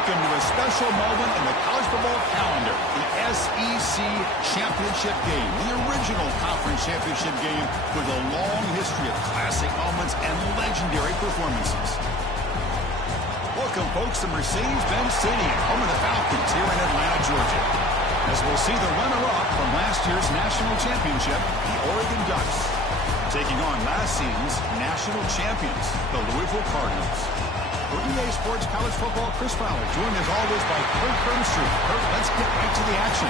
Welcome to a special moment in the college football calendar, the SEC Championship Game, the original conference championship game with a long history of classic moments and legendary performances. Welcome, folks, to Mercedes-Benz Stadium, home of the Falcons here in Atlanta, Georgia, as we'll see the runner-up from last year's national championship, the Oregon Ducks, taking on last season's national champions, the Louisville Cardinals. For EA Sports College Football, Chris Fowler, joined as always by Kurt Kermstreet. Kurt, let's get right to the action.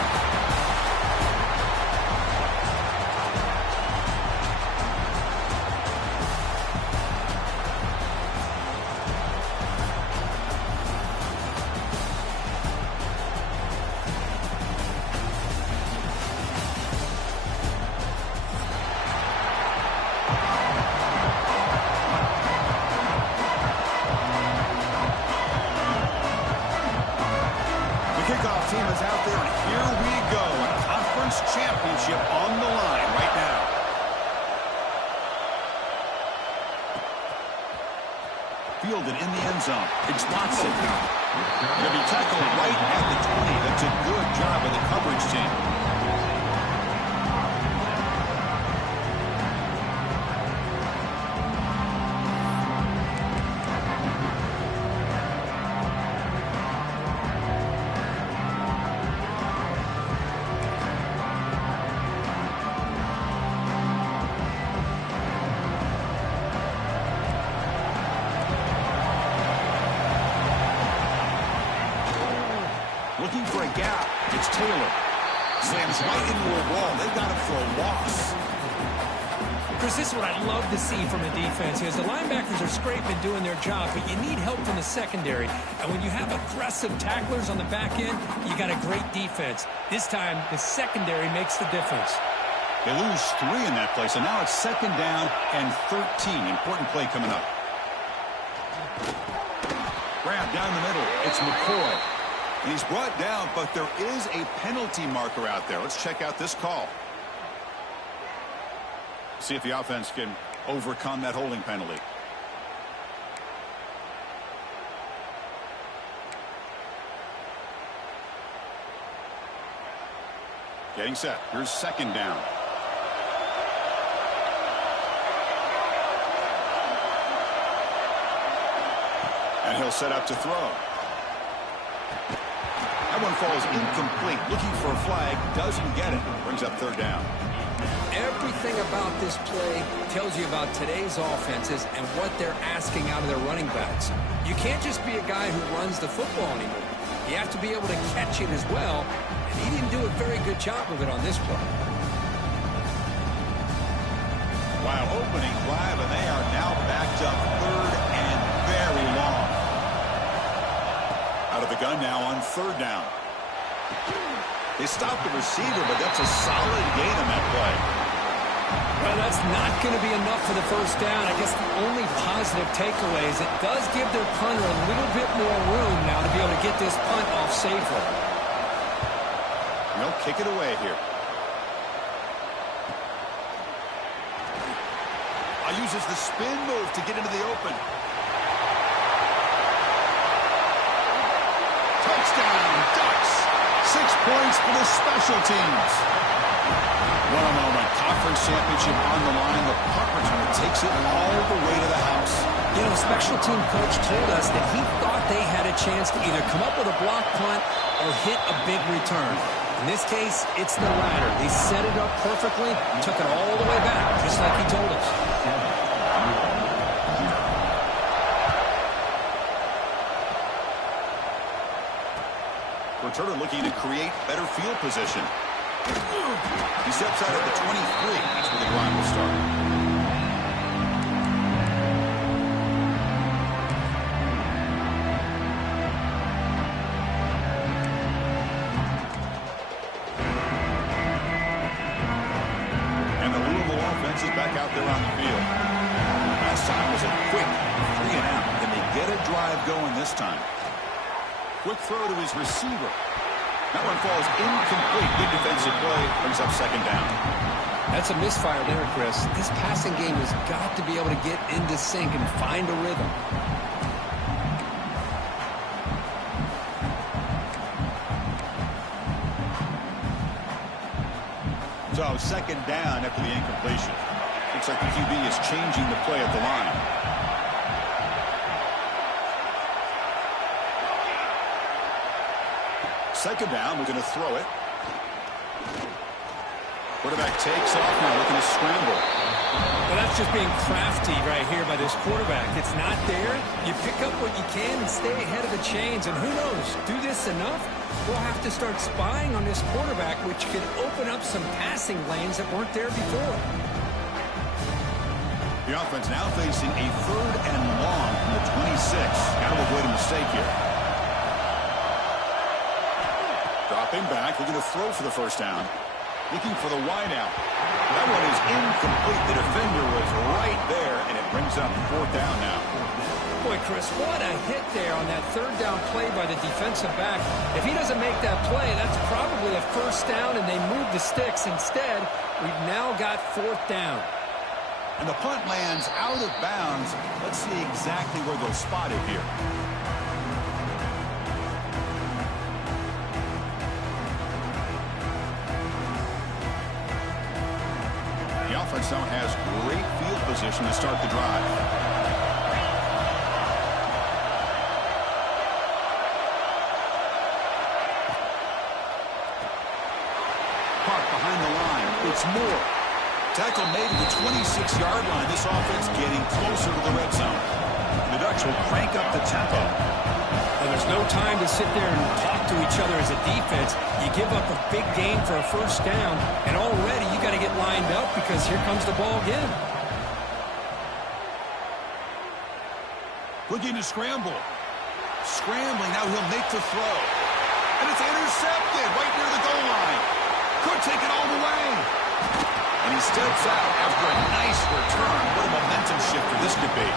Kickoff team is out there, and here we go. A conference championship on the line right now. Fielded in the end zone. It's Watson. Going to be tackled right at the 20. That's a good job of the coverage team. Looking for a gap. It's Taylor. Slams right into a wall. They got him for a loss. Chris, this is what I'd love to see from a defense. As the linebackers are scraping, doing their job, but you need help from the secondary. And when you have aggressive tacklers on the back end, you got a great defense. This time, the secondary makes the difference. They lose 3 in that play, so now it's 2nd down and 13. Important play coming up. Grab down the middle. It's McCoy. And he's brought down, but there is a penalty marker out there. Let's check out this call. See if the offense can overcome that holding penalty. Getting set. Here's 2nd down. And he'll set up to throw. That one falls incomplete. Looking for a flag. Doesn't get it. Brings up 3rd down. Everything about this play tells you about today's offenses and what they're asking out of their running backs. You can't just be a guy who runs the football anymore. You have to be able to catch it as well, and he didn't do a very good job of it on this play. While opening drive, and they are now backed up 3rd and very long. Out of the gun now on 3rd down. They stopped the receiver, but that's a solid gain on that play. Well, that's not going to be enough for the 1st down. I guess the only positive takeaway is it does give their punter a little bit more room now to be able to get this punt off safely. They'll kick it away here. Uses the spin move to get into the open. Touchdown, Ducks. 6 points for the special teams. What a moment. Conference championship on the line. The punt returner takes it all the way to the house. You know, special team coach told us that he thought they had a chance to either come up with a block punt or hit a big return. In this case, it's the latter. They set it up perfectly, took it all the way back, just like he told us. Returner looking to create better field position. He steps out at the 23. That's where the drive will start. And the Louisville offense is back out there on the field. Last time was a quick 3 and out. Can they get a drive going this time? Quick throw to his receiver. That one falls incomplete. Good defensive play. Brings up 2nd down. That's a misfire there, Chris. This passing game has got to be able to get into sync and find a rhythm. So second down after the incompletion. Looks like the QB is changing the play at the line. Second down, we're going to throw it. Quarterback takes off now, looking to scramble. Well, that's just being crafty right here by this quarterback. It's not there. You pick up what you can and stay ahead of the chains. And who knows, do this enough, we'll have to start spying on this quarterback, which could open up some passing lanes that weren't there before. The offense now facing a 3rd and long from the 26. Got to avoid a mistake here. Dropping back, looking to throw for the first down. Looking for the wideout. That one is incomplete. The defender was right there, and it brings up 4th down now. Boy, Chris, what a hit there on that 3rd down play by the defensive back. If he doesn't make that play, that's probably a 1st down, and they move the sticks. Instead, we've now got 4th down. And the punt lands out of bounds. Let's see exactly where they'll spot it here. The offense now has great field position to start the drive. Park behind the line. It's Moore. Tackle made at the 26-yard line. This offense getting closer to the red zone. The Ducks will crank up the tempo. Well, there's no time to sit there and talk to each other as a defense. You give up a big gain for a 1st down, and already you got to get lined up because here comes the ball again. Looking to scramble. Scrambling, now he'll make the throw. And it's intercepted right near the goal line. Could take it all the way. And he steps out after a nice return. What a momentum shifter this could be.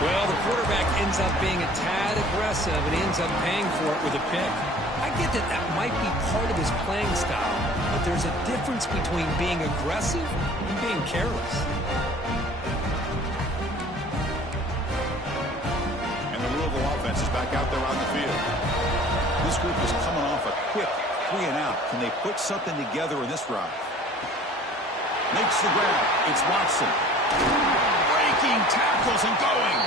Well, the quarterback ends up being a tad aggressive and ends up paying for it with a pick. I get that that might be part of his playing style, but there's a difference between being aggressive and being careless. And the Louisville offense is back out there on the field. This group is coming off a quick 3 and out. Can they put something together in this drive? Makes the grab. It's Watson. Breaking tackles and going.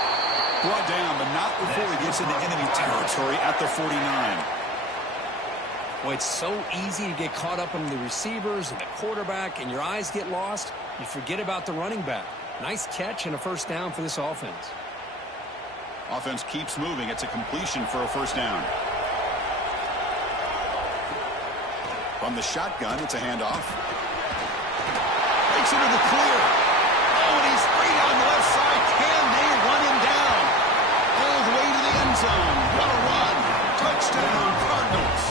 Brought down, but not before he gets into enemy territory at the 49. Well, it's so easy to get caught up in the receivers and the quarterback, and your eyes get lost. You forget about the running back. Nice catch and a 1st down for this offense. Offense keeps moving. It's a completion for a 1st down. From the shotgun, it's a handoff. Takes it to the clear. Oh, and he's free down the left side. Can they run him down? All the way to the end zone. What a run. Touchdown, Cardinals.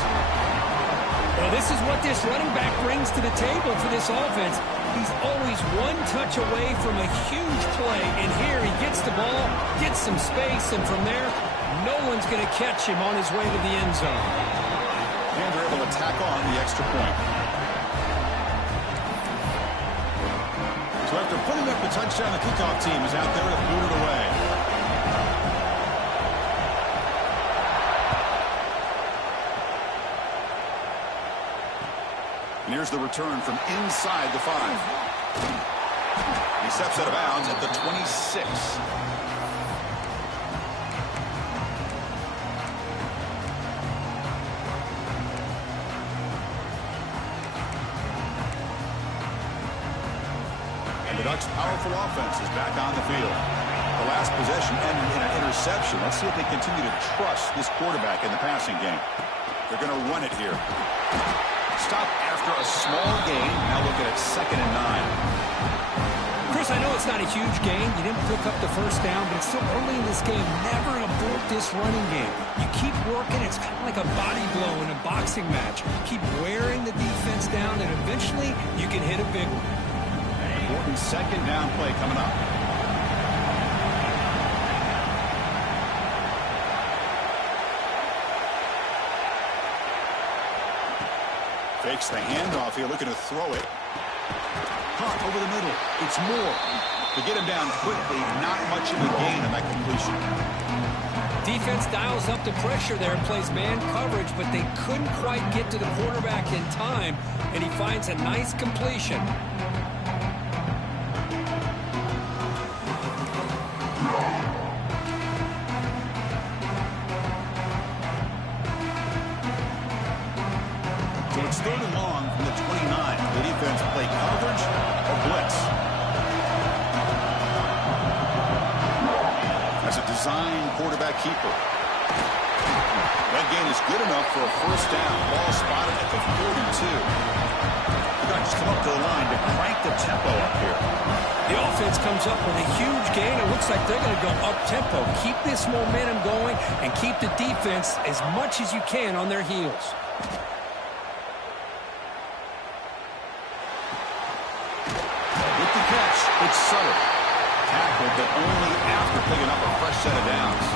Well, this is what this running back brings to the table for this offense. He's always one touch away from a huge play, and here he gets the ball, gets some space, and from there, no one's going to catch him on his way to the end zone. And they're able to tack on the extra point. So after putting up the touchdown, the kickoff team is out there to boot it away. And here's the return from inside the 5. He steps out of bounds at the 26. And the Ducks' powerful offense is back on the field. The last possession ended in an interception. Let's see if they continue to trust this quarterback in the passing game. They're going to run it here. Stop after a small gain. Now looking at 2nd and 9. Chris, I know it's not a huge gain. You didn't pick up the 1st down, but it's still early in this game. Never abort this running game. You keep working. It's kind of like a body blow in a boxing match. Keep wearing the defense down, and eventually you can hit a big one. Important 2nd down play coming up. Fakes the handoff here, looking to throw it. Caught over the middle. It's Moore. To get him down quickly, not much of a gain on that completion. Defense dials up the pressure there, plays man coverage, but they couldn't quite get to the quarterback in time, and he finds a nice completion. So it's 3rd and long from the 29. The defense play coverage or blitz. As a design quarterback keeper. That gain is good enough for a first down. Ball spotted at the 42. The guys come up to the line to crank the tempo up here. The offense comes up with a huge gain. It looks like they're going to go up-tempo. Keep this momentum going and keep the defense as much as you can on their heels. With the catch, it's Sutter. Tackled, but only after picking up a fresh set of downs.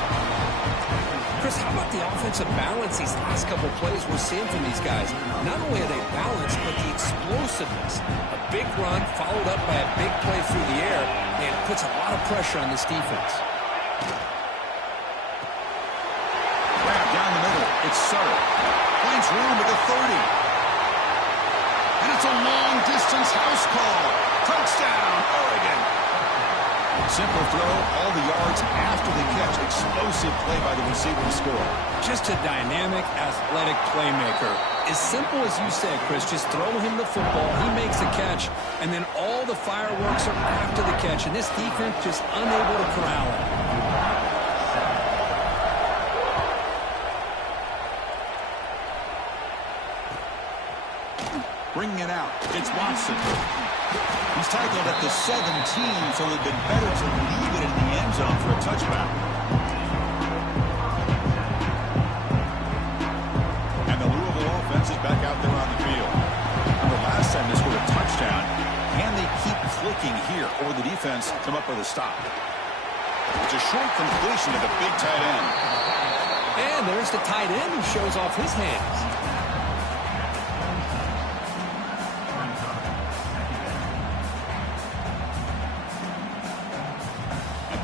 Chris, how about the offensive balance these last couple plays we're seeing from these guys? Not only are they balanced, but the explosiveness. A big run followed up by a big play through the air, and it puts a lot of pressure on this defense. Grab down the middle. It's Sutter. Finds room at the 30. And it's a long-distance house call. Touchdown, Oregon. Simple throw, all the yards after the catch. Explosive play by the receiver to score. Just a dynamic, athletic playmaker. As simple as you said, Chris, just throw him the football, he makes the catch, and then all the fireworks are after the catch, and this defense just unable to corral it. Bringing it out, it's Watson. He's tackled at the 17, so it would have been better to leave it in the end zone for a touchback. And the Louisville offense is back out there on the field. Remember last time they scored a touchdown. Can they keep clicking here, or the defense come up with a stop? It's a short completion to the big tight end. And there's the tight end who shows off his hands.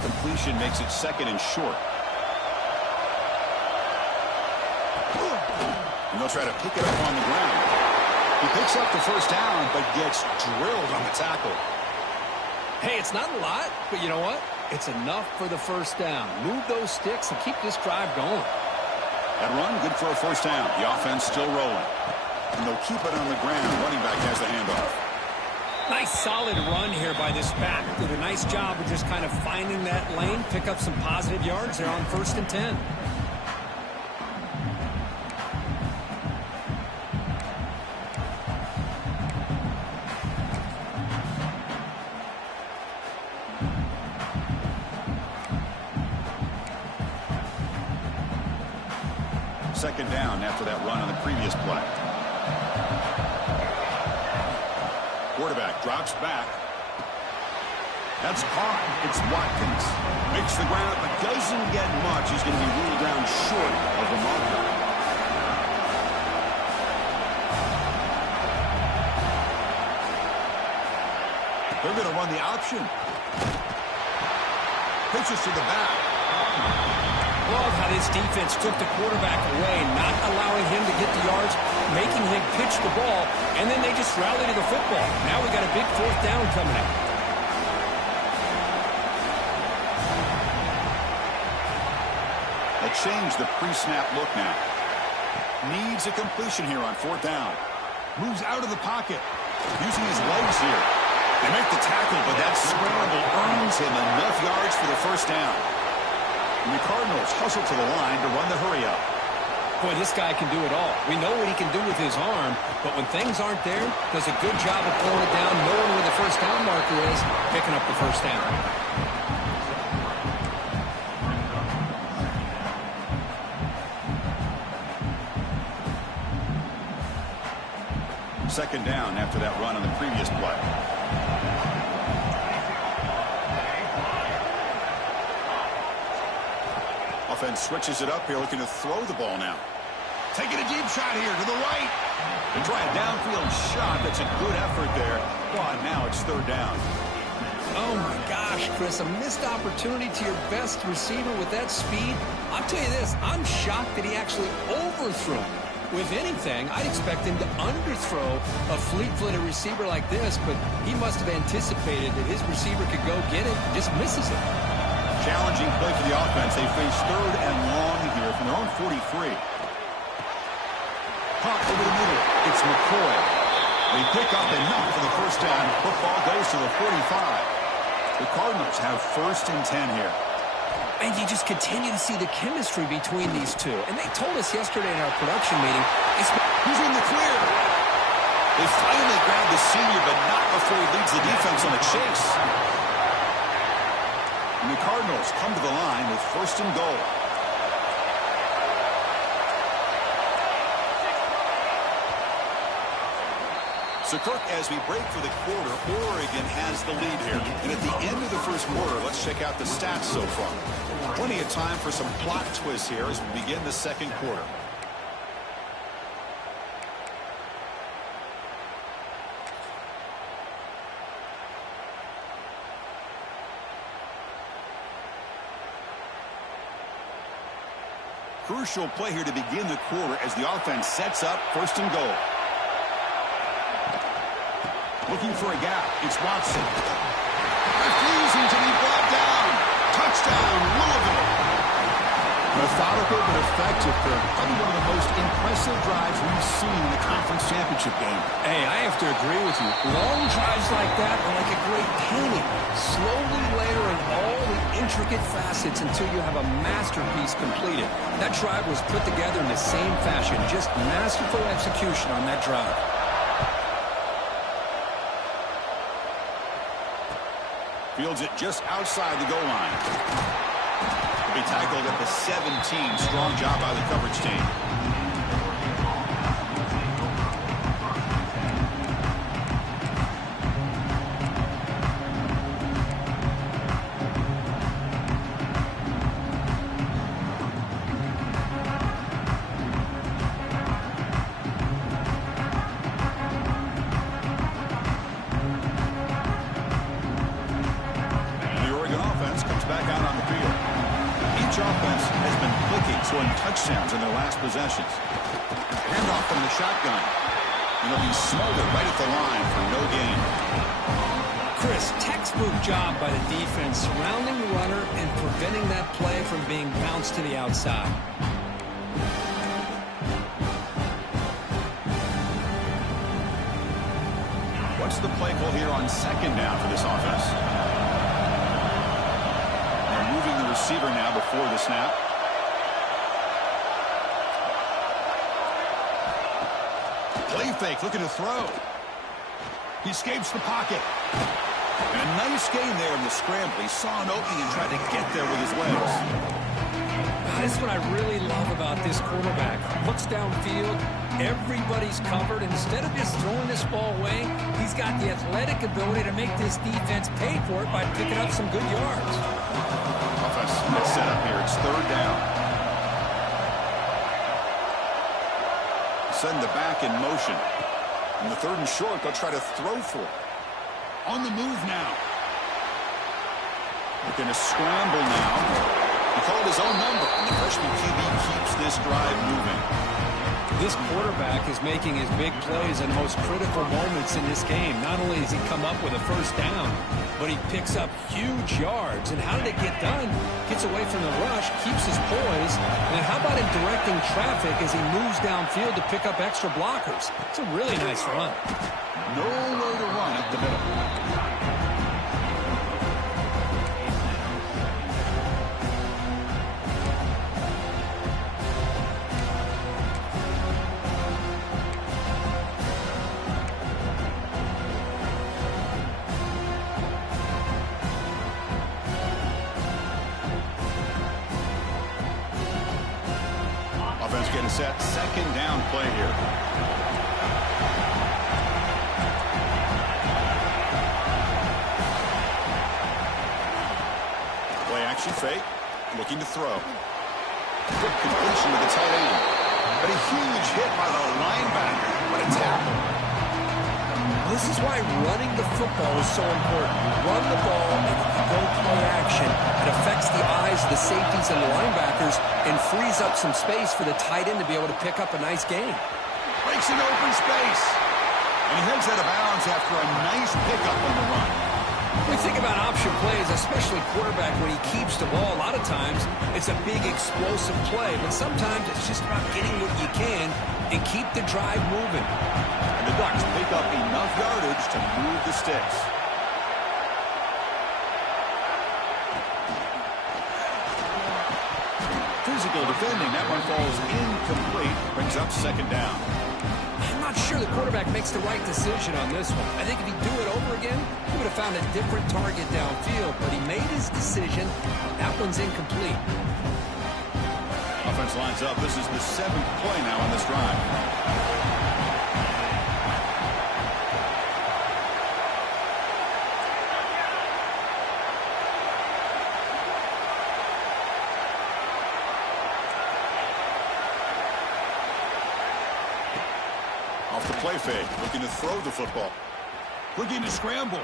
Completion makes it 2nd and short. And they'll try to pick it up on the ground. He picks up the first down, but gets drilled on the tackle. Hey, it's not a lot, but you know what? It's enough for the first down. Move those sticks and keep this drive going. That run, good for a first down. The offense still rolling. And they'll keep it on the ground. Running back has the handoff. Nice solid run here by this back. Did a nice job of just kind of finding that lane, pick up some positive yards there on 1st and 10. Second down after that run on the previous play. Quarterback drops back. That's caught. It's Watkins. Makes the ground, but doesn't get much. He's going to be ruled down short of the marker. They're going to run the option. Pitches to the back. Love how this defense took the quarterback away, not allowing him to get the yards, making him pitch the ball, and then they just rally to the football. Now we got a big 4th down coming up. They change the pre-snap look now. Needs a completion here on 4th down. Moves out of the pocket, using his legs here. They make the tackle, but that scramble earns him enough yards for the first down. And the Cardinals hustle to the line to run the hurry-up. Boy, this guy can do it all. We know what he can do with his arm, but when things aren't there, does a good job of pulling it down, knowing where the first down marker is, picking up the first down. Second down after that run on the previous play. Offense switches it up here, looking to throw the ball now. Taking a deep shot here to the right. They try a downfield shot. That's a good effort there. But now it's 3rd down. Oh, my gosh, Chris, a missed opportunity to your best receiver with that speed. I'll tell you this, I'm shocked that he actually overthrew him. With anything, I'd expect him to underthrow a fleet-footed receiver like this, but he must have anticipated that his receiver could go get it and just misses it. Challenging play for the offense. They face 3rd and long here from their own 43. Punt over the middle. It's McCoy. They pick up enough for the first down. Football goes to the 45. The Cardinals have 1st and 10 here. And you just continue to see the chemistry between these two. And they told us yesterday in our production meeting, he's in the clear. They finally grab the senior, but not before he leads the defense on a chase. And the Cardinals come to the line with 1st and goal. So, Kirk, as we break for the quarter, Oregon has the lead here. And at the end of the first quarter, let's check out the stats so far. Plenty of time for some plot twists here as we begin the second quarter. Crucial play here to begin the quarter as the offense sets up 1st and goal. Looking for a gap. It's Watson. Refusing to be brought down. Touchdown, Louisville. Methodical but effective, Kirk. Probably one of the most impressive drives we've seen in the conference championship game. Hey, I have to agree with you. Long drives like that are like a great painting. Slowly layering all the intricate facets until you have a masterpiece completed. That drive was put together in the same fashion. Just masterful execution on that drive. Fields it just outside the goal line. He'll be tackled at the 17. Strong job by the coverage team. Touchdowns in their last possessions. Handoff from the shotgun. And he'll be smothered right at the line for no gain. Chris, textbook job by the defense surrounding the runner and preventing that play from being bounced to the outside. What's the play call here on 2nd down for this offense? They're moving the receiver now before the snap. Play fake, looking to throw. He escapes the pocket. And a nice gain there in the scramble. He saw an opening and tried to get there with his legs. This is what I really love about this quarterback. Looks downfield, everybody's covered. Instead of just throwing this ball away, he's got the athletic ability to make this defense pay for it by picking up some good yards. Offense gets set up here. It's 3rd down. Send the back in motion. In the 3rd and short, they'll try to throw for it. On the move now. They're going to scramble now. He called his own number, and the freshman QB keeps this drive moving. This quarterback is making his big plays in the most critical moments in this game. Not only does he come up with a 1st down, but he picks up huge yards. And how did it get done? Gets away from the rush, keeps his poise, and then how about him directing traffic as he moves downfield to pick up extra blockers? It's a really nice run. Nowhere to run up the middle. Get a set 2nd down play here. Play action fake. Looking to throw. Quick completion to the tight end. But a huge hit by the linebacker. What a tackle. This is why running the football is so important. You run the ball and you go play action. It affects the eyes of the safeties and the linebackers and frees up some space for the tight end to be able to pick up a nice gain. Breaks into open space. And he heads out of bounds after a nice pickup on the run. When we think about option plays, especially quarterback, when he keeps the ball, a lot of times it's a big explosive play. But sometimes it's just about getting what you can and keep the drive moving. And the Ducks pick up enough yardage to move the sticks. Physical defending. That one falls incomplete. Brings up second down. I'm not sure the quarterback makes the right decision on this one. I think if he'd do it over again, he would have found a different target downfield. But he made his decision. That one's incomplete. Offense lines up. This is the 7th play now on this drive. Off the play fake, looking to throw the football. Looking to scramble.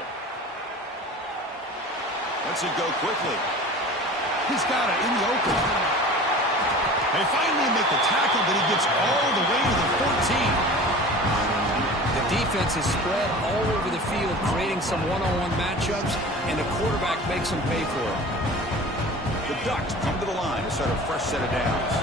Lets it go quickly. He's got it in the open. They finally make the tackle, but he gets all the way to the 14. The defense is spread all over the field, creating some one-on-one matchups, and the quarterback makes them pay for it. The Ducks come to the line to start a fresh set of downs.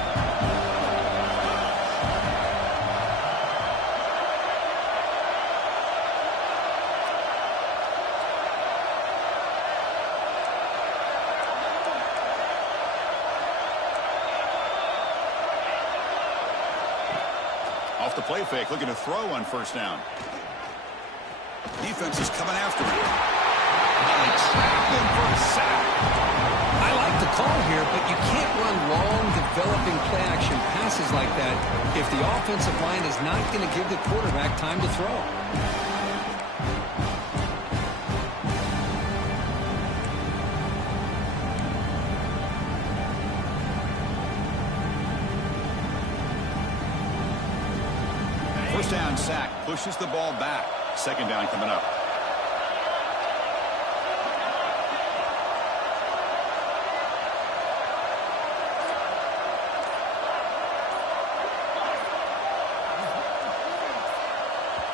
Off the play fake, looking to throw on first down. Defense is coming after him. And they trap him for a sack. I like the call here, but you can't run long, developing play-action passes like that if the offensive line is not going to give the quarterback time to throw. First down sack, pushes the ball back. Second down coming up.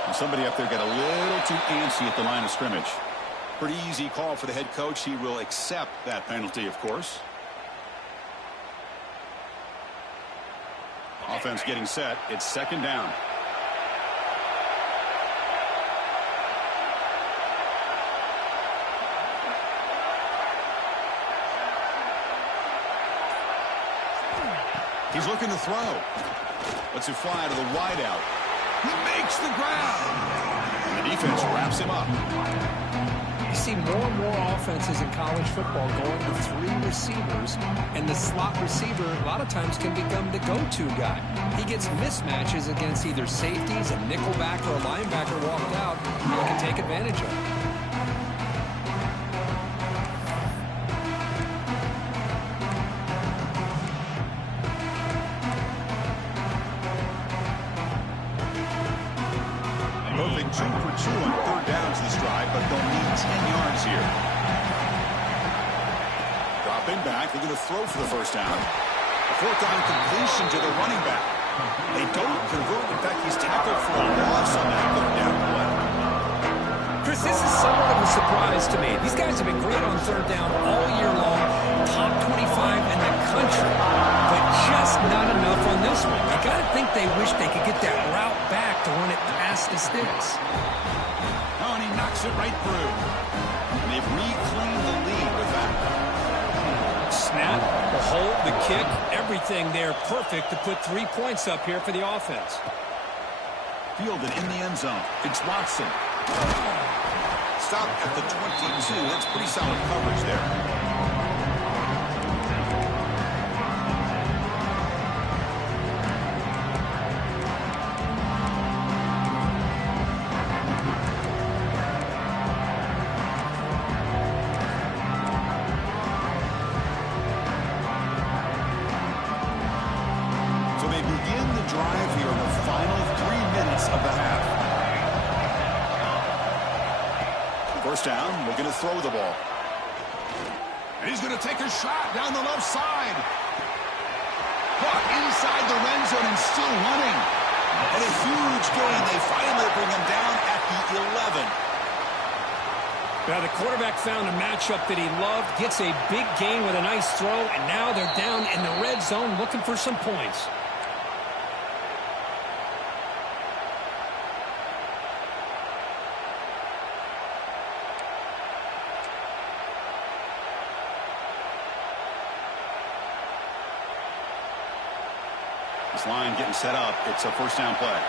And somebody up there got a little too antsy at the line of scrimmage. Pretty easy call for the head coach. He will accept that penalty, of course. Offense getting set. It's second down. He's looking to throw. Lets it fly to the wideout. He makes the grab. And the defense wraps him up. You see more and more offenses in college football going to 3 receivers, and the slot receiver a lot of times can become the go-to guy. He gets mismatches against either safeties, a nickelback, or a linebacker walked out, and he can take advantage of it. Perfect 2 for 2 on third downs this drive, but they'll need 10 yards here. Dropping back, they're going to throw for the first down. A fourth down completion to the running back. They don't convert. In fact, he's tackled for a loss on that third down play. Chris, this is somewhat of a surprise to me. These guys have been great on third down all year long, top 25 in the country, but just not enough on this one. You got to think they wish they could get that route back to run it past the sticks. Oh, and he knocks it right through. And they've reclaimed the lead with that. Snap, the hold, the kick, everything there perfect to put 3 points up here for the offense. Fielded in the end zone. It's Watson. Stop at the 22. That's pretty solid coverage there. So they begin the drive here in the final 3 minutes of the half. First down, looking to throw the ball. And he's going to take a shot down the left side. Caught inside the red zone and still running. And a huge gain. They finally bring him down at the 11. Now the quarterback found a matchup that he loved, gets a big gain with a nice throw, and now they're down in the red zone looking for some points. This line getting set up. It's a first down play.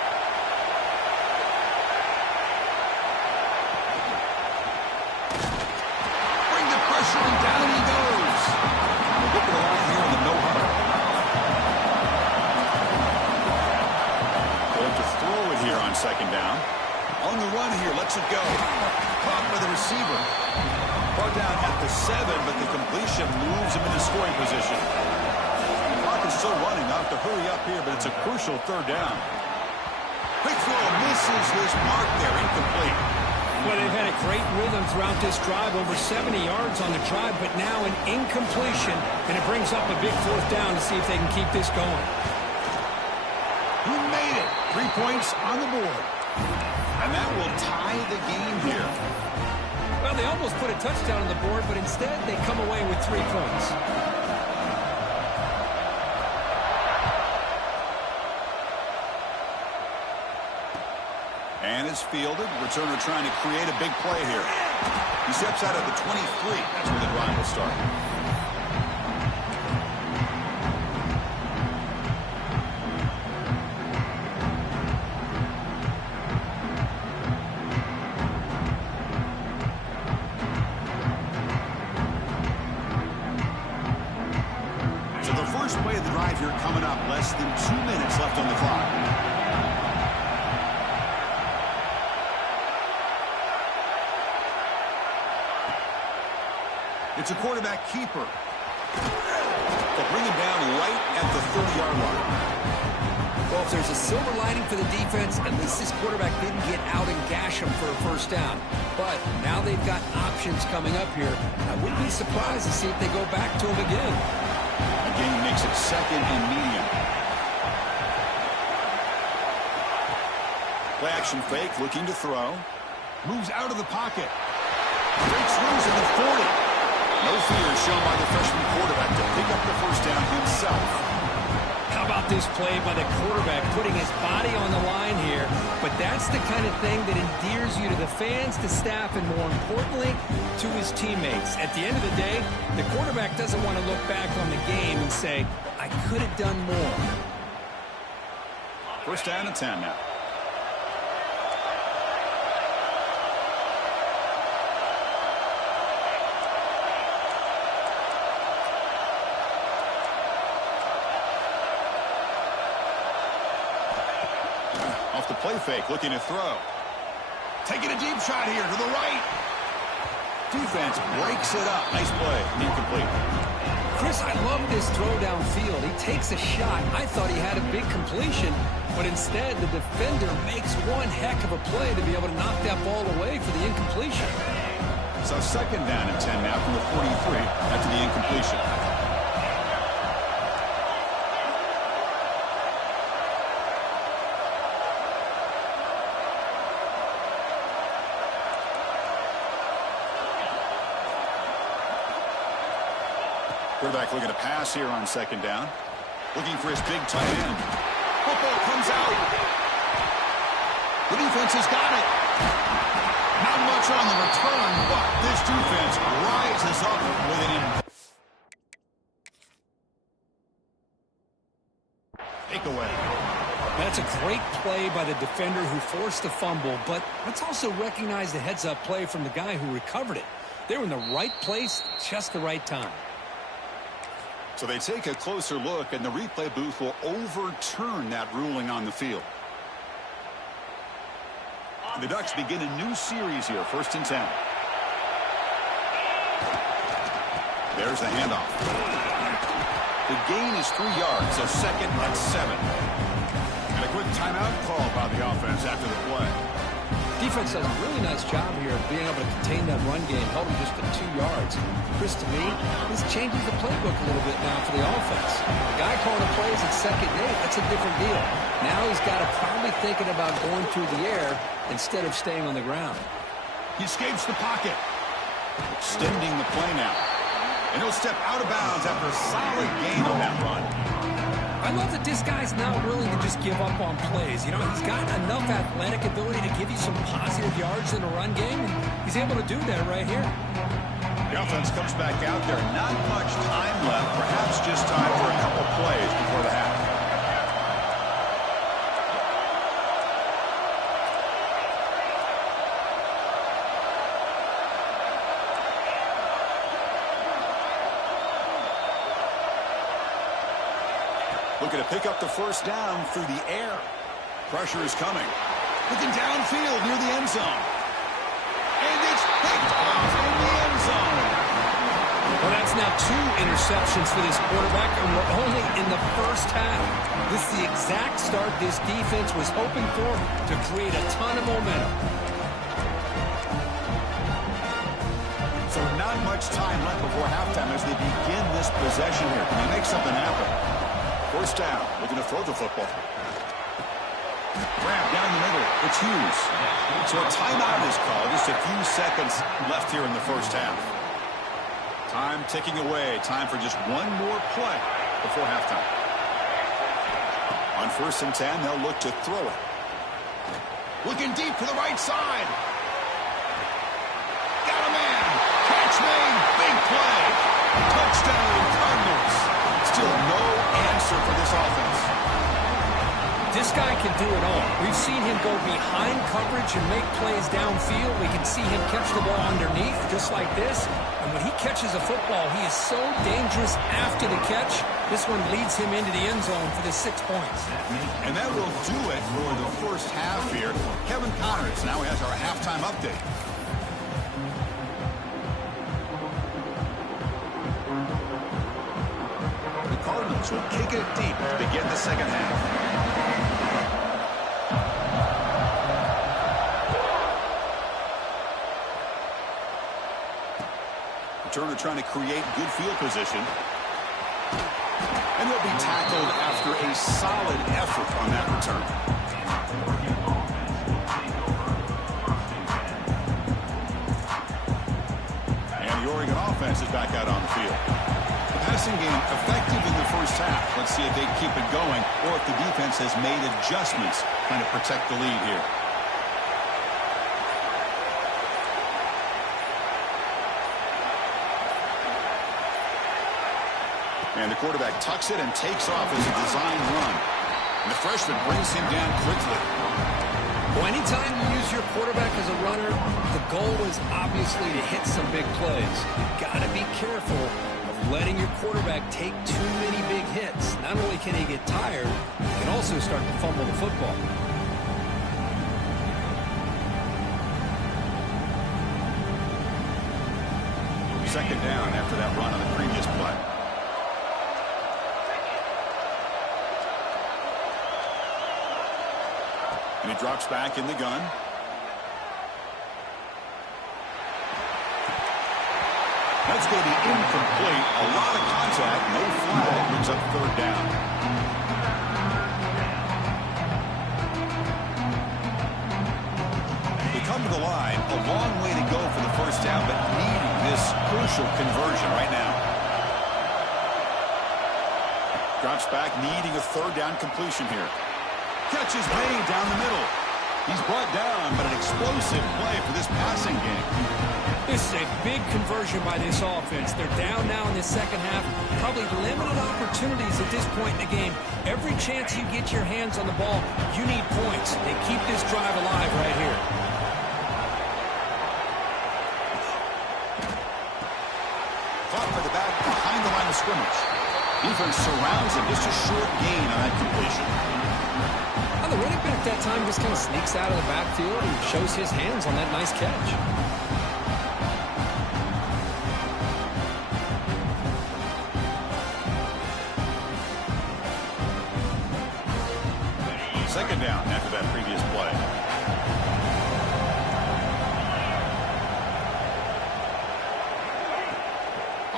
Bring the pressure and down he goes. Look at the line here in the no huddle. Going to throw it here on second down. On the run here, lets it go. Caught by the receiver. Brought down at the 7, but the completion moves him into scoring position. Still running. I have to hurry up here, but it's a crucial third down. Quick throw misses his mark there. Incomplete. Well, they've had a great rhythm throughout this drive. Over 70 yards on the drive, but now an incompletion. And it brings up a big fourth down to see if they can keep this going. Who made it? 3 points on the board. And that will tie the game here. Well, they almost put a touchdown on the board, but instead they come away with 3 points. And it's fielded. Returner trying to create a big play here. He steps out at the 23. That's where the drive will start. So the first play of the drive here coming up. Less than 2 minutes left on the clock. It's a quarterback keeper. They'll bring him down right at the 30-yard line. Well, if there's a silver lining for the defense, at least this quarterback didn't get out and gash him for a first down. But now they've got options coming up here. I wouldn't be surprised to see if they go back to him again. Again, he makes it second and medium. Play action fake, looking to throw. Moves out of the pocket. Breaks loose at the 40. No fear shown by the freshman quarterback to pick up the first down himself. How about this play by the quarterback, putting his body on the line here? But that's the kind of thing that endears you to the fans, the staff, and more importantly, to his teammates. At the end of the day, the quarterback doesn't want to look back on the game and say, I could have done more. First down and 10 now. Off the play fake, looking to throw. Taking a deep shot here to the right. Defense breaks it up. Nice play. Incomplete. Chris, I love this throw downfield. He takes a shot. I thought he had a big completion, but instead the defender makes one heck of a play to be able to knock that ball away for the incompletion. So second down and 10 now from the 43 after the incompletion. Quarterback looking to pass here on second down. Looking for his big tight end. Football comes out. The defense has got it. Not much on the return, but this defense rises up with an takeaway. That's a great play by the defender who forced the fumble, but let's also recognize the heads-up play from the guy who recovered it. They were in the right place, just the right time. So they take a closer look, and the replay booth will overturn that ruling on the field. The Ducks begin a new series here, first and 10. There's the handoff. The gain is 3 yards, so second and 7. And a quick timeout call by the offense after the play. Defense does a really nice job here of being able to contain that run game, held him just to 2 yards. Chris, to me, this changes the playbook a little bit now for the offense. The guy calling the plays at second and 8, that's a different deal. Now he's got to probably thinking about going through the air instead of staying on the ground. He escapes the pocket. Extending the play now. And he'll step out of bounds after a solid gain on that run. I love that this guy's not willing to just give up on plays. You know, he's got enough athletic ability to give you some positive yards in the run game, and he's able to do that right here. The offense comes back out there. Not much time left. Perhaps just time for a couple plays before the half. Looking to pick up the first down through the air. Pressure is coming. Looking downfield near the end zone. And it's picked off in the end zone. Well, that's now 2 interceptions for this quarterback, and we're only in the first half. This is the exact start this defense was hoping for to create a ton of momentum. So not much time left before halftime as they begin this possession here. Can they make something happen? First down, looking to throw the football. Grab down the middle. It's Hughes. So a timeout is called. Just a few seconds left here in the first half. Time ticking away. Time for just one more play before halftime. On 1st and 10, they'll look to throw it. Looking deep to the right side. Got a man. Catch made. Big play. Touchdown, Cardinals. Still no answer for this offense. This guy can do it all. We've seen him go behind coverage and make plays downfield. We can see him catch the ball underneath just like this. And when he catches a football, he is so dangerous after the catch. This one leads him into the end zone for the 6 points. And that will do it for the first half here. Kevin Connors now has our halftime update. Cardinals will kick it deep to begin the second half. Returner trying to create good field position. And he'll be tackled after a solid effort on that return. And the Oregon offense is back out on the field. Passing game effective in the first half. Let's see if they keep it going or if the defense has made adjustments trying to protect the lead here. And the quarterback tucks it and takes off as a design run. And the freshman brings him down quickly. Well, anytime you use your quarterback as a runner, the goal is obviously to hit some big plays. You've got to be careful letting your quarterback take too many big hits. Not only can he get tired, he can also start to fumble the football. Second down after that run on the previous play. And he drops back in the gun. That's going to be incomplete. A lot of contact. No flag. Brings up 3rd down. They come to the line. A long way to go for the first down, but needing this crucial conversion right now. Drops back, needing a 3rd down completion here. Catch is made down the middle. He's brought down, but an explosive play for this passing game. This is a big conversion by this offense. They're down now in the second half. Probably limited opportunities at this point in the game. Every chance you get your hands on the ball, you need points. They keep this drive alive right here. Caught by the back behind the line of scrimmage. Defense surrounds him. Just a short gain on that completion. Well, the running back that time just kind of sneaks out of the backfield and shows his hands on that nice catch. Second down after that previous play.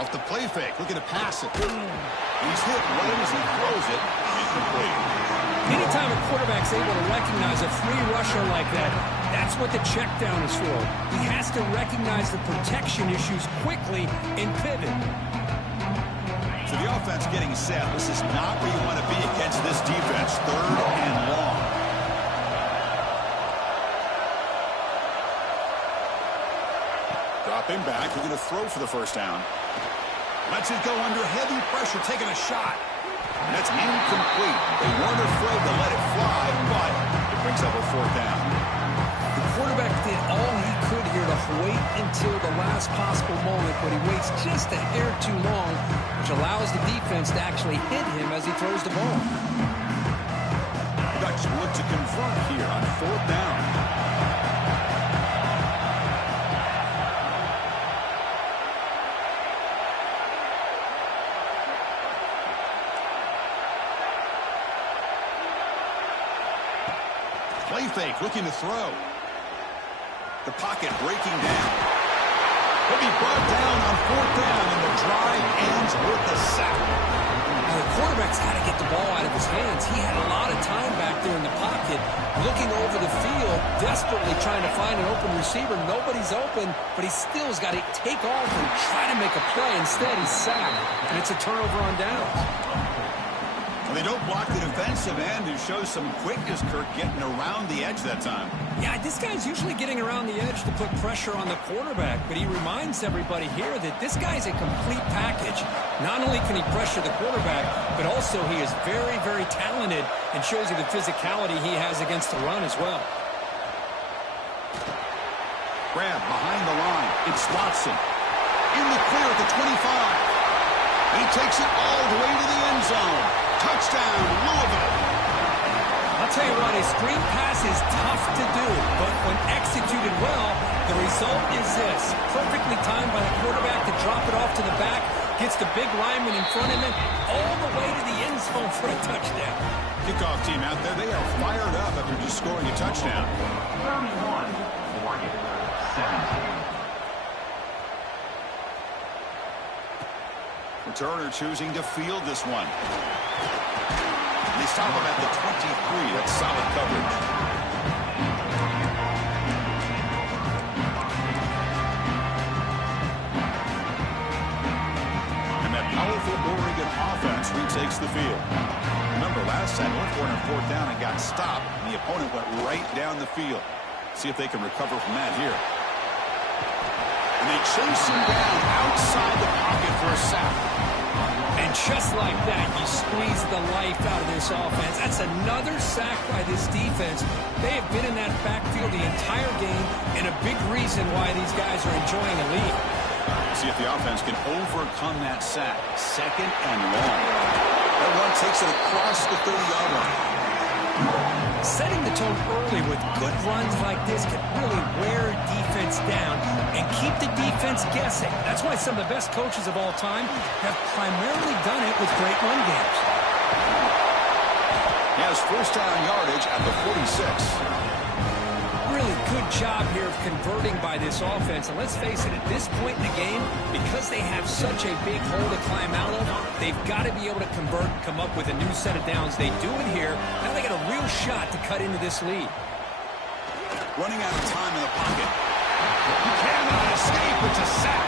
Off the play fake, looking to pass it. He's hit right as he throws it. Incomplete. Anytime a quarterback's able to recognize a free rusher like that, that's what the check down is for. He has to recognize the protection issues quickly and pivot. So the offense getting set. This is not where you want to be against this defense. 3rd and long. Dropping back, we're going to throw for the first down. Lets it go under heavy pressure, taking a shot. That's incomplete. They weren't afraid to let it fly, but it brings up a 4th down. The quarterback did all he could here to wait until the last possible moment, but he waits just a hair too long, which allows the defense to actually hit him as he throws the ball. Ducks look to convert here on 4th down. Play fake, looking to throw. The pocket breaking down. He'll be brought down on 4th down, and the drive ends with a sack. Now, the quarterback's got to get the ball out of his hands. He had a lot of time back there in the pocket, looking over the field, desperately trying to find an open receiver. Nobody's open, but he still has got to take off and try to make a play. Instead, he's sacked, and it's a turnover on downs. They don't block the defensive end, who shows some quickness, Kirk, getting around the edge that time. Yeah, this guy's usually getting around the edge to put pressure on the quarterback, but he reminds everybody here that this guy's a complete package. Not only can he pressure the quarterback, but also he is very, very talented and shows you the physicality he has against the run as well. Grab behind the line. It's Watson. In the clear at the 25. And he takes it all the way to the end zone. Touchdown, Louisville. I'll tell you what, a screen pass is tough to do, but when executed well, the result is this. Perfectly timed by the quarterback to drop it off to the back, gets the big lineman in front of him, all the way to the end zone for a touchdown. Kickoff team out there, they are fired up after just scoring a touchdown. 31, Oregon, 17. Returner choosing to field this one. They stop him at the 23. That's solid coverage. And that powerful Oregon offense retakes the field. Remember, last time, went for it on 4th down and got stopped, and the opponent went right down the field. See if they can recover from that here. And they chase him down outside the pocket for a sack. And just like that, you squeeze the life out of this offense. That's another sack by this defense. They have been in that backfield the entire game, and a big reason why these guys are enjoying a lead. See if the offense can overcome that sack. 2nd and long. That run takes it across the 30-yard line. Setting the tone early with good runs like this can really wear defense down and keep the defense guessing. That's why some of the best coaches of all time have primarily done it with great run games. He has 1st down yardage at the 46. Really good job here of converting by this offense. And let's face it, at this point in the game, because they have such a big hole to climb out of, they've got to be able to convert and come up with a new set of downs. They do it here. Now they got a real shot to cut into this lead. Running out of time in the pocket. He cannot escape. It's a sack.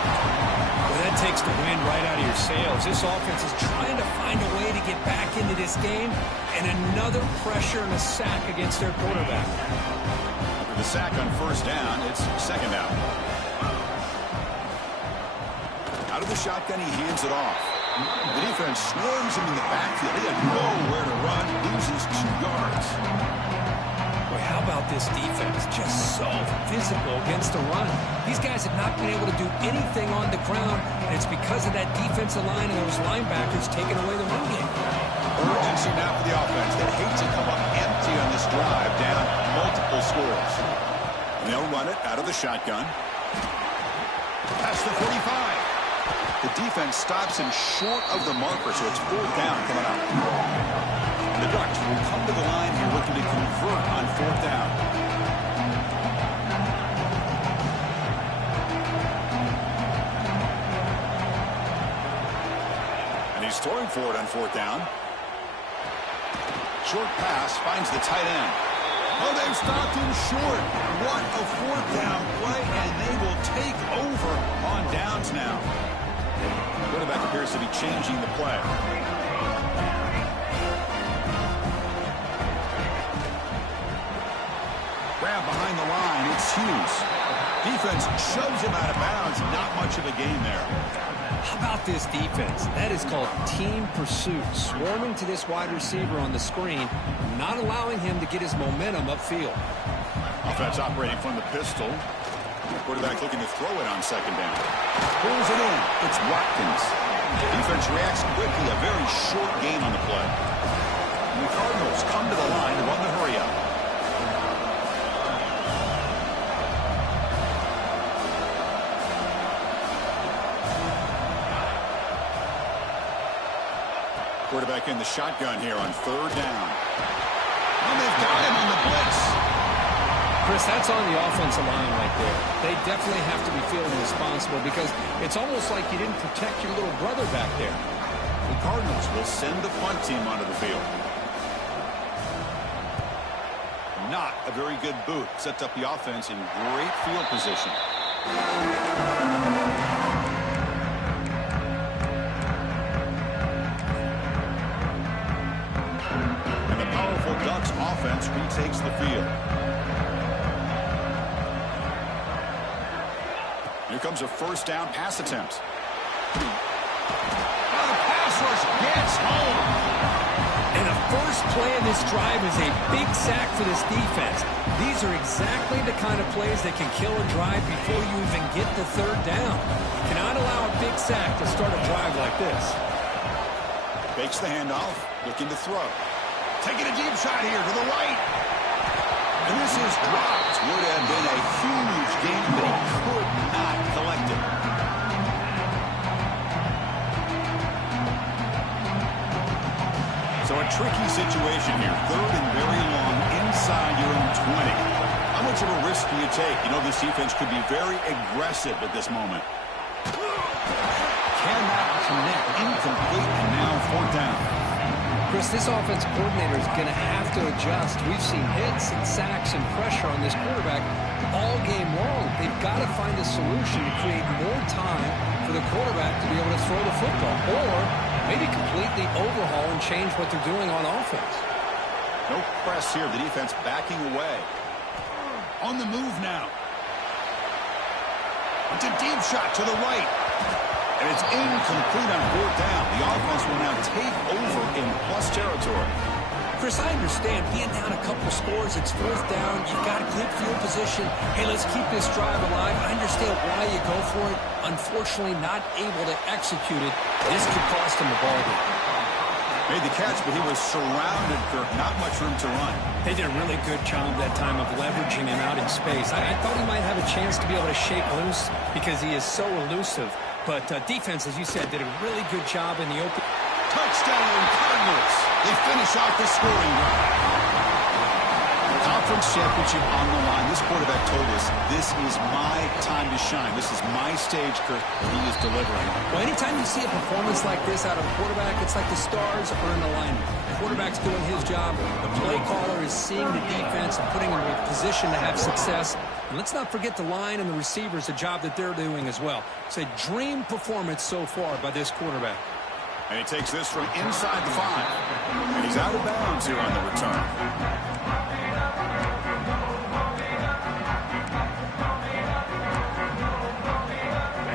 Well, that takes the wind right out of your sails. This offense is trying to find a way to get back into this game, and another pressure and a sack against their quarterback. The sack on 1st down. It's 2nd down. Out of the shotgun, he hands it off. The defense swarms him in the backfield. He had nowhere to run. Loses 2 yards. Boy, how about this defense? Just so physical against the run. These guys have not been able to do anything on the ground, and it's because of that defensive line and those linebackers taking away the run game. Urgency now for the offense. They hate to come up empty on this drive, down multiple scores. And they'll run it out of the shotgun. Past the 45. The defense stops him short of the marker, so it's 4th down coming up. And the Ducks will come to the line here looking to convert on 4th down. He's throwing for it on 4th down. Short pass finds the tight end. Oh, they've stopped him short. What a 4th down play, and they will take over on downs now. Quarterback appears to be changing the play. Grab behind the line. It's Hughes. Defense shoves him out of bounds. Not much of a gain there. How about this defense? That is called team pursuit. Swarming to this wide receiver on the screen, not allowing him to get his momentum upfield. Offense operating from the pistol. Quarterback looking to throw it on 2nd down. Pulls it in. It's Watkins. Defense reacts quickly. A very short gain on the play. And the Cardinals come to the line to run the hurry up. Quarterback in the shotgun here on 3rd down. And they've got him on the blitz. Chris, that's on the offensive line right there. They definitely have to be feeling responsible because it's almost like you didn't protect your little brother back there. The Cardinals will send the punt team onto the field. Not a very good boot. Sets up the offense in great field position. And the powerful Ducks offense retakes the field. Here comes a 1st down pass attempt. The pass rush gets home. And the first play of this drive is a big sack for this defense. These are exactly the kind of plays that can kill a drive before you even get the 3rd down. You cannot allow a big sack to start a drive like this. Fakes the handoff, looking to throw. Taking a deep shot here to the right. And this is dropped. Would have been a huge gain, but he could not collect it. So a tricky situation here. 3rd and very long inside your own 20. How much of a risk do you take? You know, this defense could be very aggressive at this moment. Cannot connect. Incomplete, and now 4th down. Chris, this offensive coordinator is going to have to adjust. We've seen hits and sacks and pressure on this quarterback all game long. They've got to find a solution to create more time for the quarterback to be able to throw the football, or maybe completely overhaul and change what they're doing on offense. No press here. The defense backing away. On the move now. It's a deep shot to the right. And it's incomplete on 4th down. The offense will now take over in plus territory. Chris, I understand being down a couple scores, it's 4th down, you've got a good field position. Hey, let's keep this drive alive. I understand why you go for it. Unfortunately, not able to execute it. This could cost him the ball game. Made the catch, but he was surrounded for not much room to run. They did a really good job that time of leveraging him out in space. I thought he might have a chance to be able to shake loose because he is so elusive. But defense, as you said, did a really good job in the open. Touchdown, Cardinals. They finish off the scoring drive. Conference championship on the line. This quarterback told us, this is my time to shine. This is my stage, Kurt, and he is delivering. Well, anytime you see a performance like this out of a quarterback, it's like the stars are in alignment. The quarterback's doing his job. The play caller is seeing the defense and putting them in a position to have success. And let's not forget the line and the receivers, the job that they're doing as well. It's a dream performance so far by this quarterback. And he takes this from inside the 5. And he's out of bounds here on the return.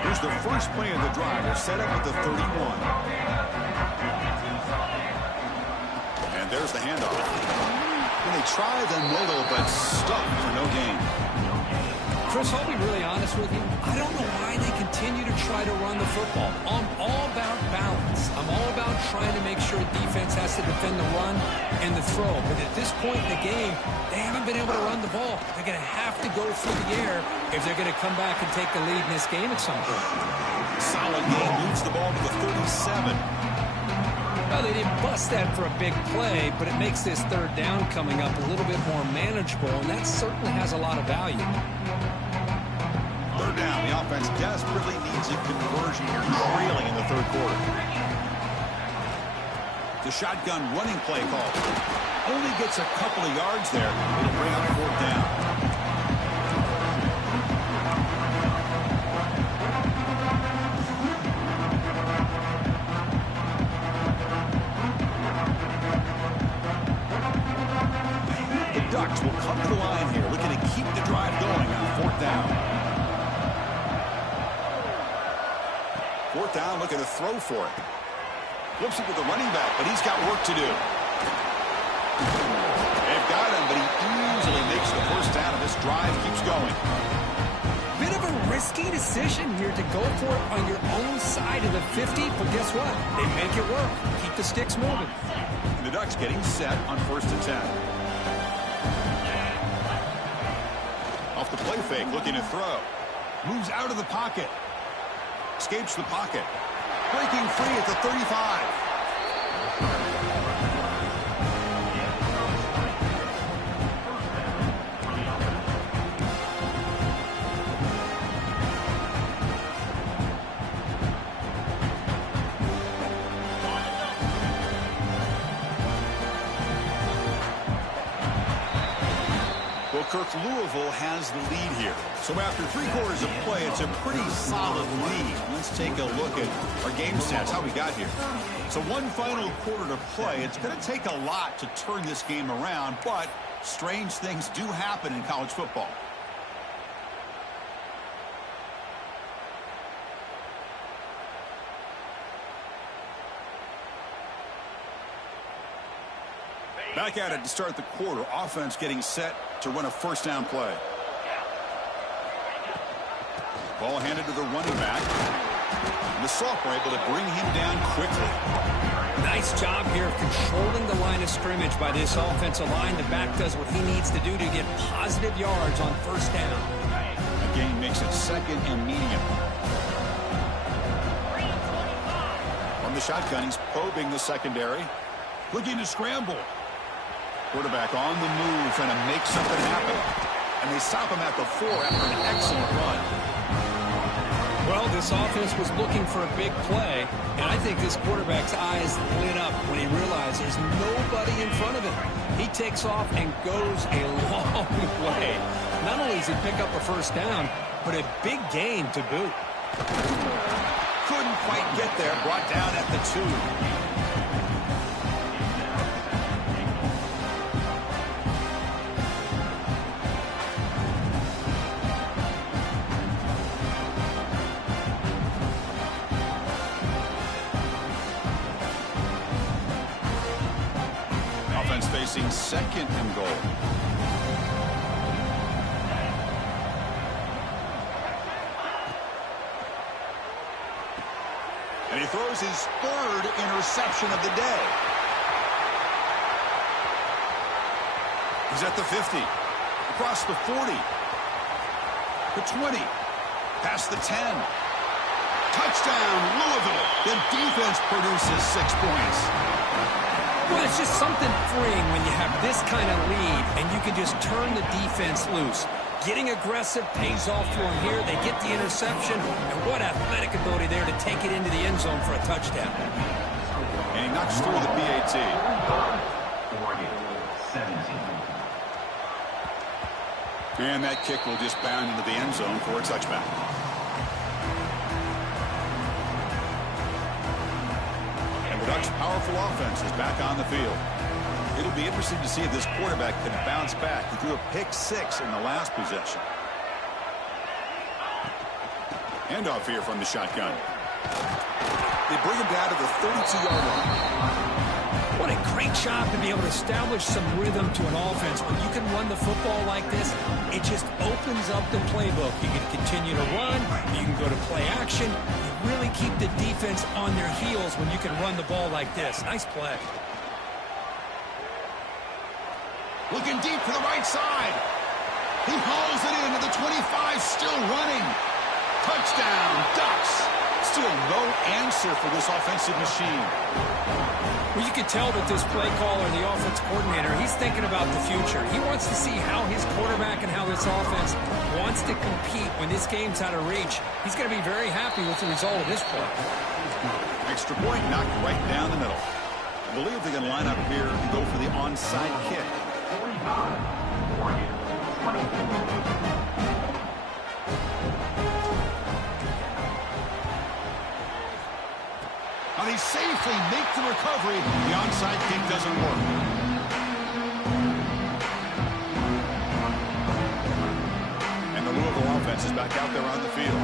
Here's the first play of the drive. They're set up at the 31. And there's the handoff. And they try the middle, but stuck for no gain. Chris, I'll be really honest with you. I don't know why they continue to try to run the football. I'm all about balance. I'm all about trying to make sure defense has to defend the run and the throw. But at this point in the game, they haven't been able to run the ball. They're going to have to go through the air if they're going to come back and take the lead in this game at some point. Solid game. Moves the ball to the 37. Well, they didn't bust that for a big play, but it makes this 3rd down coming up a little bit more manageable, and that certainly has a lot of value. 3rd down. The offense desperately needs a conversion here, trailing in the 3rd quarter. The shotgun running play call. Only gets a couple of yards there. It'll bring up 4th down. The Ducks will come to the line here, looking to keep the drive going on 4th down. 4th down, looking to throw for it. Flips it to the running back, but he's got work to do. They've got him, but he easily makes the 1st down, and this drive keeps going. Bit of a risky decision here to go for it on your own side of the 50, but guess what? They make it work. Keep the sticks moving. And the Ducks getting set on 1st and 10. Off the play fake, looking to throw. Moves out of the pocket. Escapes the pocket. Breaking free at the 35. Well, Kirk, Louisville has the lead here. So after 3 quarters of play, it's a pretty solid lead. Let's take a look at our game stats, how we got here. So 1 final quarter to play. It's going to take a lot to turn this game around, but strange things do happen in college football. Back at it to start the quarter. Offense getting set to run a 1st down play. Ball handed to the running back. And the sophomore able to bring him down quickly. Nice job here of controlling the line of scrimmage by this offensive line. The back does what he needs to do to get positive yards on 1st down. The gain makes it 2nd and medium. From the shotgun, he's probing the secondary. Looking to scramble. Quarterback on the move, trying to make something happen. And they stop him at the 4 after an excellent run. Well, this offense was looking for a big play, and I think this quarterback's eyes lit up when he realized there's nobody in front of him. He takes off and goes a long way. Not only does he pick up a 1st down, but a big gain to boot. Couldn't quite get there, brought down at the 2. Facing 2nd and goal. And he throws his 3rd interception of the day. He's at the 50. Across the 40. The 20. Past the 10. Touchdown, Louisville. The defense produces 6 points. Well, it's just something freeing when you have this kind of lead and you can just turn the defense loose. Getting aggressive pays off for them here. They get the interception, and what athletic ability there to take it into the end zone for a touchdown. And he knocks through the PAT. 40-17. And that kick will just bound into the end zone for a touchback. The Ducks' powerful offense is back on the field. It'll be interesting to see if this quarterback can bounce back. He threw a pick 6 in the last possession. Handoff here from the shotgun. They bring him down to the 32-yard line. What a great job to be able to establish some rhythm to an offense. When you can run the football like this, it just opens up the playbook. You can continue to run. You can go to play action. You really keep the defense on their heels when you can run the ball like this. Nice play. Looking deep to the right side. He hauls it into the 25, still running. Touchdown, Ducks. Still no answer for this offensive machine. Well, you can tell that this play caller, the offense coordinator, he's thinking about the future. He wants to see how his quarterback and how this offense wants to compete when this game's out of reach. He's going to be very happy with the result of this play. Extra point knocked right down the middle. I believe they're going to line up here and go for the onside kick. 45. Oregon 24. Now they safely make the recovery. The onside kick doesn't work. And the Louisville offense is back out there on the field.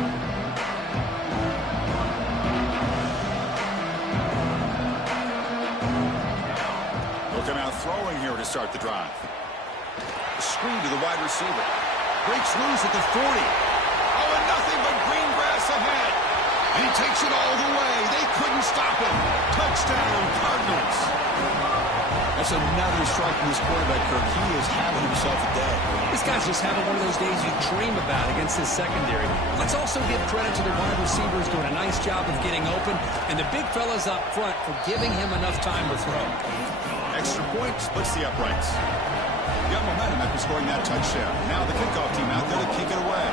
They'll come out throwing here to start the drive. A screen to the wide receiver. Breaks loose at the 40. Oh, and nothing but green grass ahead. And he takes it all the way. They couldn't stop him. Touchdown, Cardinals. That's another strike from this quarterback, Kirk. He is having himself a day. This guy's just having one of those days you dream about against his secondary. Let's also give credit to the wide receivers doing a nice job of getting open, and the big fellas up front for giving him enough time to throw. Extra point splits the uprights. You got momentum after scoring that touchdown. Now the kickoff team out there to kick it away.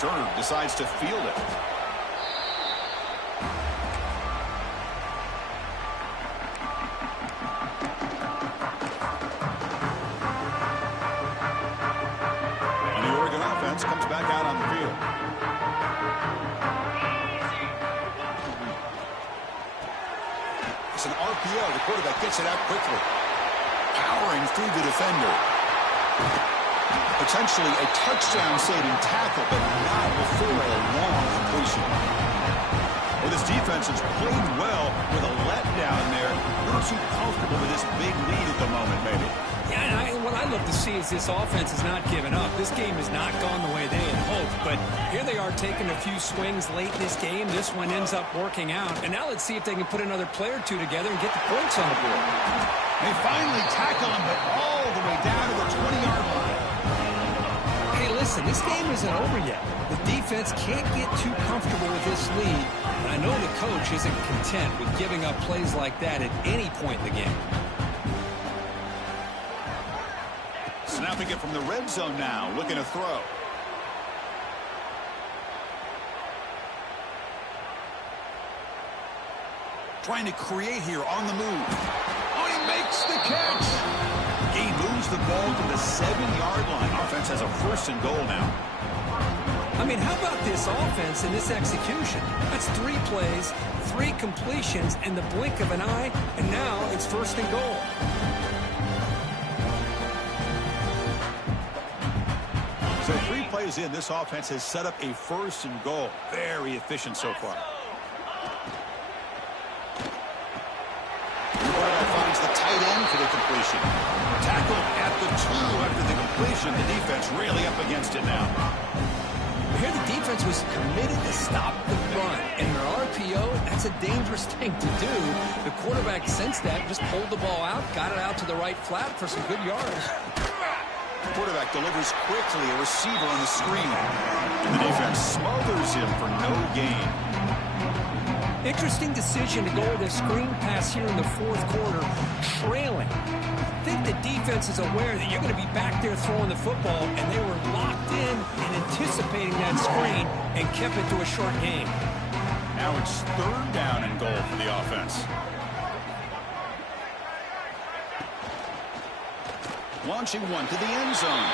Turner decides to field it. And the Oregon offense comes back out on the field. It's an RPO. The quarterback gets it out quickly. Powering through the defender. Potentially a touchdown-saving tackle, but not before a long completion. Well, this defense has played well with a letdown there. Not too comfortable with this big lead at the moment, maybe. Yeah, and what I love to see is this offense is not giving up. This game has not gone the way they had hoped, but here they are taking a few swings late in this game. This one ends up working out, and now let's see if they can put another play or two together and get the points on the board. They finally tackle him, but all the way down to the 20-yard line. Listen, this game isn't over yet. The defense can't get too comfortable with this lead, and I know the coach isn't content with giving up plays like that at any point in the game. Snapping it from the red zone now, looking to throw. Trying to create here on the move. Oh, he makes the catch. He moves the ball to the 7-yard line. Offense has a 1st and goal now. I mean, how about this offense and this execution? That's 3 plays, 3 completions in the blink of an eye, and now it's 1st and goal. So 3 plays in, this offense has set up a 1st and goal. Very efficient so far. Finds the tight end for the completion. Tackled at the 2 after the completion. The defense really up against it now. Here the defense was committed to stop the run. And in an RPO, that's a dangerous thing to do. The quarterback sensed that, just pulled the ball out, got it out to the right flat for some good yards. The quarterback delivers quickly, a receiver on the screen. And the defense smothers him for no gain. Interesting decision to go with a screen pass here in the 4th quarter, trailing. I think the defense is aware that you're going to be back there throwing the football, and they were locked in and anticipating that screen and kept it to a short game. Now it's 3rd down and goal for the offense. Launching one to the end zone.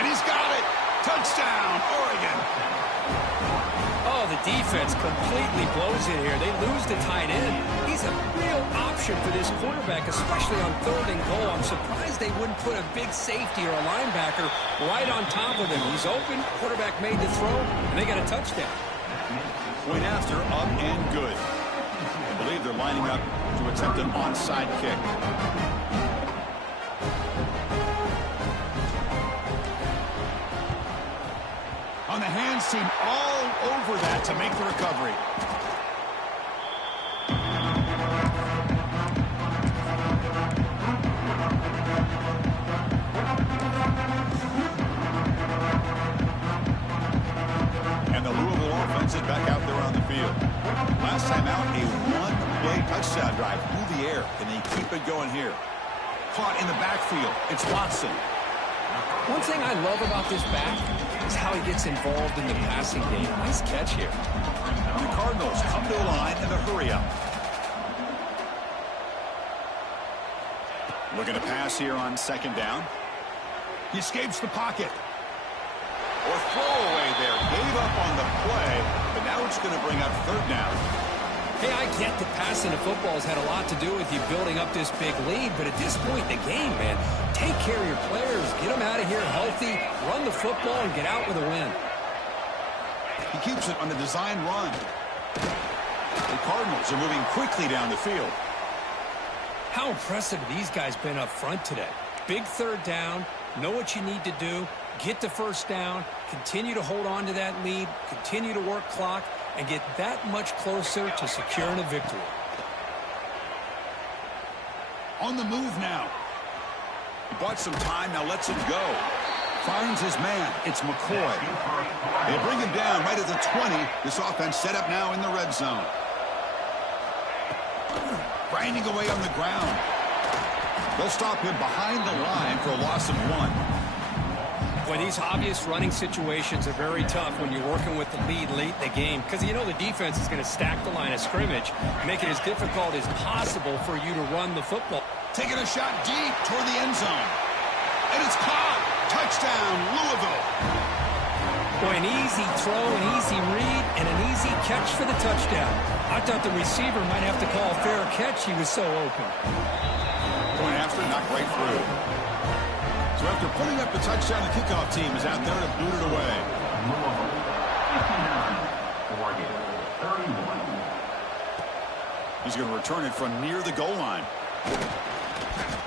And he's got it. Touchdown, Oregon. Oh, the defense completely blows it here. They lose the tight end. He's a real option for this quarterback, especially on 3rd and goal. I'm surprised they wouldn't put a big safety or a linebacker right on top of him. He's open, quarterback made the throw, and they got a touchdown. Point after, up and good. I believe they're lining up to attempt an onside kick. On the hands team all over that to make the recovery. And the Louisville offense is back out there on the field. Last time out, a one-play touchdown drive through the air. Can they keep it going here? Caught in the backfield. It's Watson. One thing I love about this back, is how he gets involved in the passing game. Nice catch here. The Cardinals come to a line in the hurry-up. Looking to pass here on second down. He escapes the pocket. Or throwaway there. Gave up on the play, but now it's going to bring up third down. Hey, I get that passing the football has had a lot to do with you building up this big lead, but at this point in the game, man, take care of your players. Get them out of here healthy, run the football, and get out with a win. He keeps it on the design run. The Cardinals are moving quickly down the field. How impressive have these guys been up front today? Big third down, know what you need to do, get the first down, continue to hold on to that lead, continue to work clock, and get that much closer to securing a victory. On the move now. He bought some time, now lets him go. Finds his man. It's McCoy. They bring him down right at the 20. This offense set up now in the red zone. Grinding away on the ground. They'll stop him behind the line for a loss of 1. Boy, these obvious running situations are very tough when you're working with the lead late in the game because you know the defense is going to stack the line of scrimmage, make it as difficult as possible for you to run the football. Taking a shot deep toward the end zone. And it's caught. Touchdown, Louisville. Boy, an easy throw, an easy read, and an easy catch for the touchdown. I thought the receiver might have to call a fair catch. He was so open. Going after it, not right through. So after putting up the touchdown, the kickoff team is out there to boot it away. Louisville, 59. Oregon, 31. He's going to return it from near the goal line.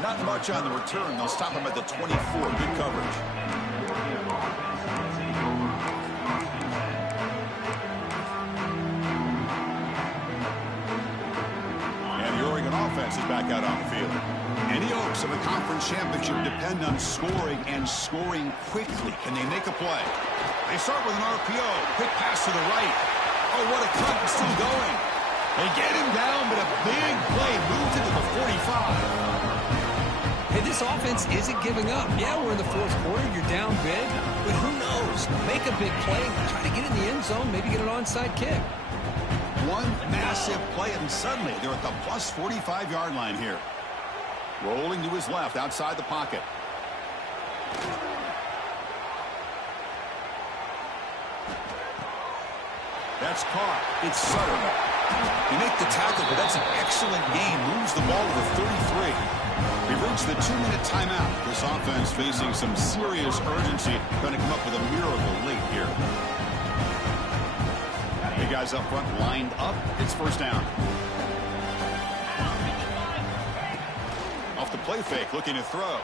Not much on the return. They'll stop him at the 24. Good coverage. And the Oregon offense is back out on the field. And the Oaks of the conference championship depend on scoring and scoring quickly. Can they make a play? They start with an RPO. Quick pass to the right. Oh, what a cut. It's still going. They get him down, but a big play moves into the 45. Hey, this offense isn't giving up. Yeah, we're in the fourth quarter. You're down big. But who knows? Make a big play. Try to get in the end zone. Maybe get an onside kick. One massive play, and suddenly they're at the plus 45-yard line here. Rolling to his left outside the pocket. That's caught. It's Sutter. You make the tackle, but that's an excellent game. Moves the ball to the 33. We've reached the 2-minute timeout. This offense facing some serious urgency. Going to come up with a miracle late here. The guys up front lined up. It's first down. Off the play fake, looking to throw.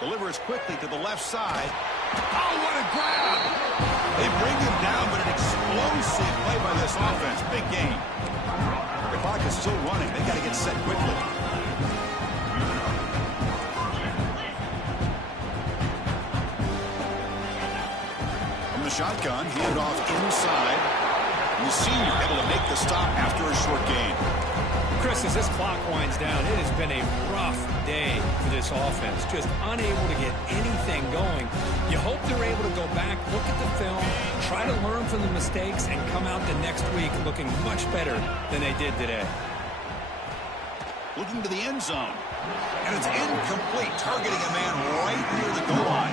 Delivers quickly to the left side. Oh, what a grab! They bring him down, but an explosive play by this offense. Big game. The clock is still running. They got to get set quickly. From the shotgun, handed off inside. And the senior able to make the stop after a short gain. Chris, as this clock winds down, it has been a rough day for this offense. Just unable to get anything going. You hope they're able to go back, look at the film, try to learn from the mistakes, and come out the next week looking much better than they did today. Looking to the end zone. And it's incomplete, targeting a man right near the goal line.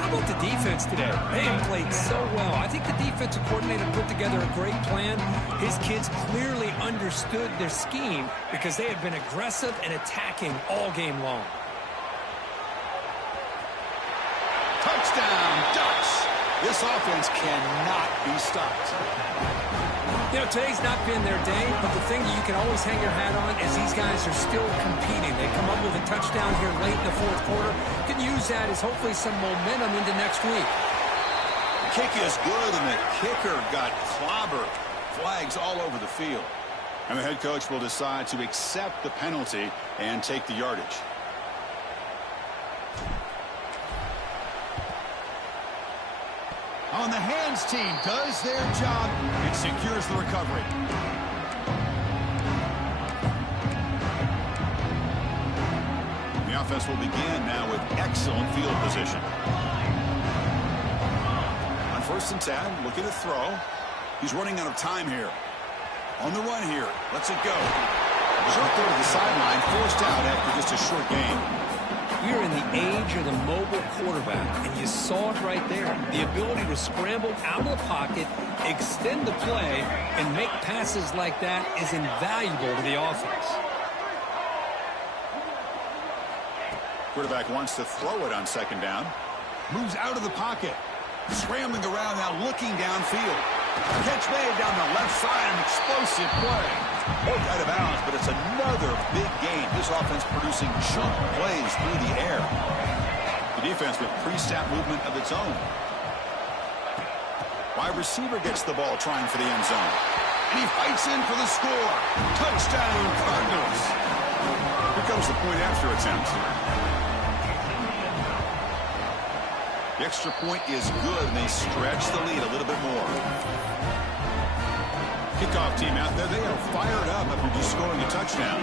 How about the defense today? They have played so well. I think the defensive coordinator put together a great plan. His kids clearly understood their scheme because they have been aggressive and attacking all game long. Touchdown, Ducks! This offense cannot be stopped. You know, today's not been their day, but the thing that you can always hang your hat on is these guys are still competing. They come up with a touchdown here late in the fourth quarter. You can use that as hopefully some momentum into next week. The kick is good, and the kicker got clobbered. Flags all over the field. And the head coach will decide to accept the penalty and take the yardage. On the hands team does their job and secures the recovery. The offense will begin now with excellent field position. 1st and 10. Looking to throw. He's running out of time here. On the run here. Lets it go. Short throw to the sideline. Forced out after just a short gain. We're in the age of the mobile quarterback, and you saw it right there. The ability to scramble out of the pocket, extend the play, and make passes like that is invaluable to the offense. Quarterback wants to throw it on 2nd down. Moves out of the pocket. Scrambling around now, looking downfield. Catch made down the left side, an explosive play. Both out of bounds, but it's another big gain. This offense producing chunk plays through the air. The defense with pre-snap movement of its own. Wide receiver gets the ball trying for the end zone. And he fights in for the score. Touchdown, Cardinals. Here comes the point after attempt. The extra point is good, and they stretch the lead a little bit more. Kickoff team out there, they are fired up after just scoring a touchdown.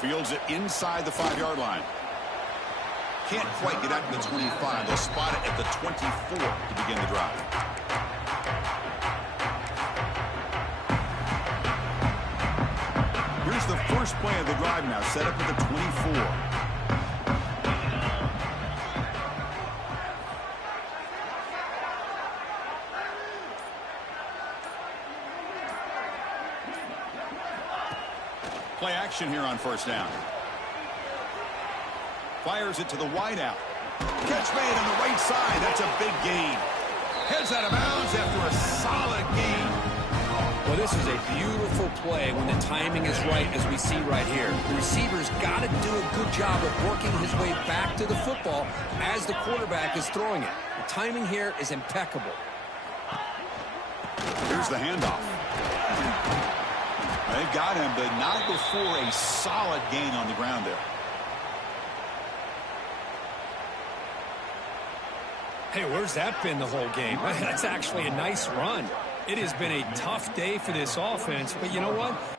Fields it inside the 5-yard line. Can't quite get out to the 25. They'll spot it at the 24 to begin the drive. Here's the first play of the drive now, set up at the 24. Play action here on 1st down. Fires it to the wideout. Catch made on the right side. That's a big gain. Heads out of bounds after a solid gain. Well, this is a beautiful play when the timing is right, as we see right here. The receiver's got to do a good job of working his way back to the football as the quarterback is throwing it. The timing here is impeccable. Here's the handoff. They've got him, but not before a solid gain on the ground there. Hey, where's that been the whole game? That's actually a nice run. It has been a tough day for this offense, but you know what?